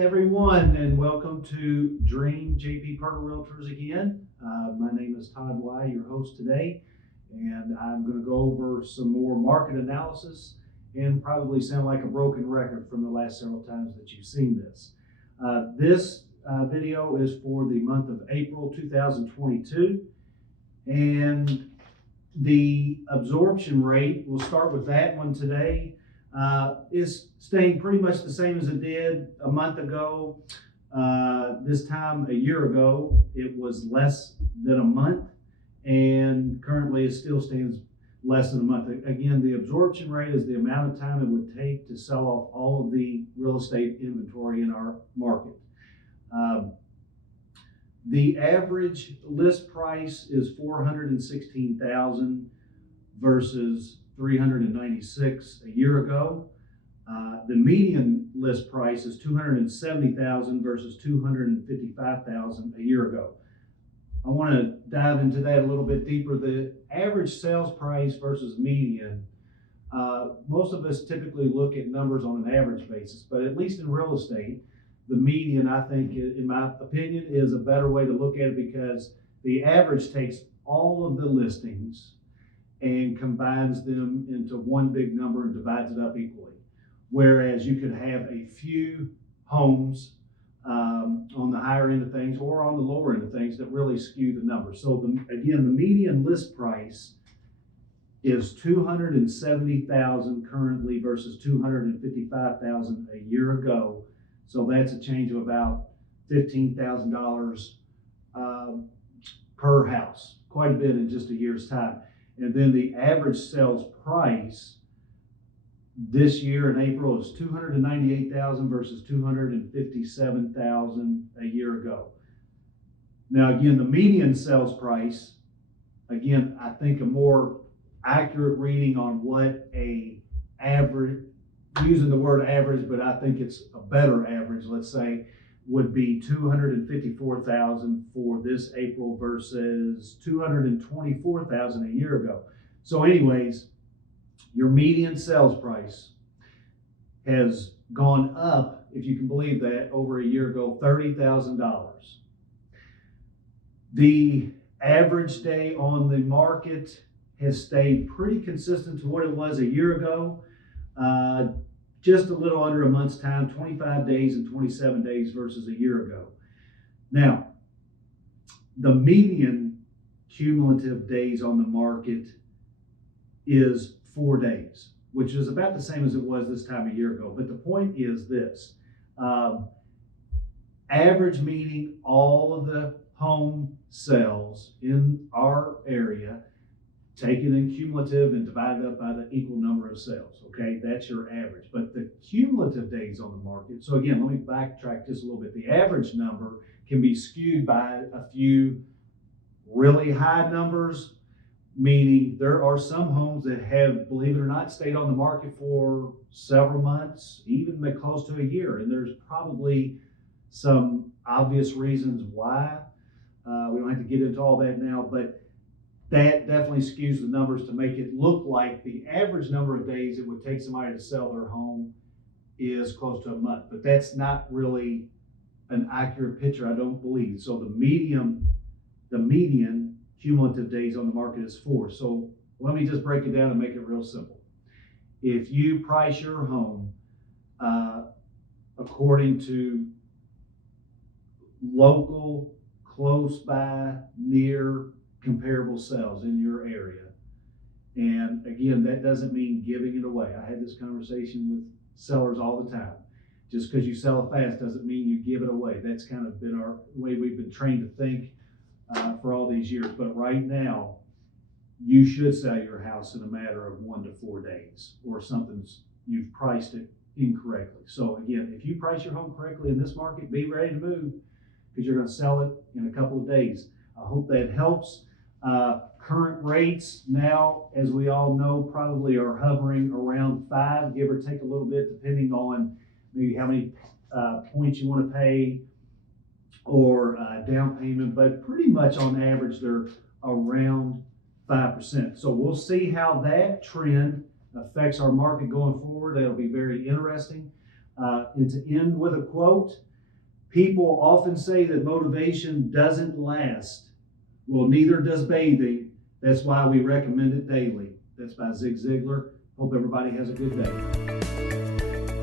everyone, and welcome to Dream JPirtle Realtors again. My name is Todd Y, your host today, and I'm going to go over some more market analysis and probably sound like a broken record from the last several times that you've seen this. This video is for the month of April 2022, and the absorption rate, we'll start with that one today, is staying pretty much the same as it did a month ago. This time a year ago, it was less than a month, and currently it still stands less than a month. Again, the absorption rate is the amount of time it would take to sell off all of the real estate inventory in our market. The average list price is $416,000 versus $396 a year ago. The median list price is $270,000 versus $255,000 a year ago. I want to dive into that a little bit deeper. The average sales price versus median. Most of us typically look at numbers on an average basis, but at least in real estate, the median, I think, in my opinion, is a better way to look at it, because the average takes all of the listings and combines them into one big number and divides it up equally. Whereas you could have a few homes on the higher end of things or on the lower end of things that really skew the numbers. So again, the median list price is $270,000 currently versus $255,000 a year ago. So that's a change of about $15,000 per house, quite a bit in just a year's time. And then the average sales price this year in April is $298,000 versus $257,000 a year ago. Now, again, the median sales price, again, I think a more accurate reading on what a average, using the word average, but I think it's a better average, let's say, would be $254,000 for this April versus $224,000 a year ago. So anyways, your median sales price has gone up, if you can believe that, over a year ago, $30,000. The average day on the market has stayed pretty consistent to what it was a year ago. Just a little under a month's time, 25 days and 27 days versus a year ago. Now, the median cumulative days on the market is 4 days, which is about the same as it was this time a year ago. But the point is this, average meaning all of the home sales in our area, taken in cumulative and divided up by the equal number of sales, okay? That's your average. But the cumulative days on the market, so again, let me backtrack just a little bit. The average number can be skewed by a few really high numbers, meaning there are some homes that have, believe it or not, stayed on the market for several months, even close to a year. And there's probably some obvious reasons why. We don't have to get into all that now, but that definitely skews the numbers to make it look like the average number of days it would take somebody to sell their home is close to a month. But that's not really an accurate picture, I don't believe. So the median cumulative days on the market is 4. So let me just break it down and make it real simple. If you price your home according to local, close by, near comparable sales in your area. And again, that doesn't mean giving it away. I had this conversation with sellers all the time. Just because you sell it fast doesn't mean you give it away. That's kind of been our way we've been trained to think for all these years. But right now, you should sell your house in a matter of 1 to 4 days, or you've priced it incorrectly. So again, if you price your home correctly in this market, be ready to move, because you're going to sell it in a couple of days. I hope that helps. Current rates now, as we all know, probably are hovering around 5, give or take a little bit, depending on maybe how many points you want to pay or down payment, but pretty much on average they're around 5%. So we'll see how that trend affects our market going forward. That'll be very interesting. And to end with a quote, People often say that motivation doesn't last. Well, neither does bathing. That's why we recommend it daily. That's by Zig Ziglar. Hope everybody has a good day.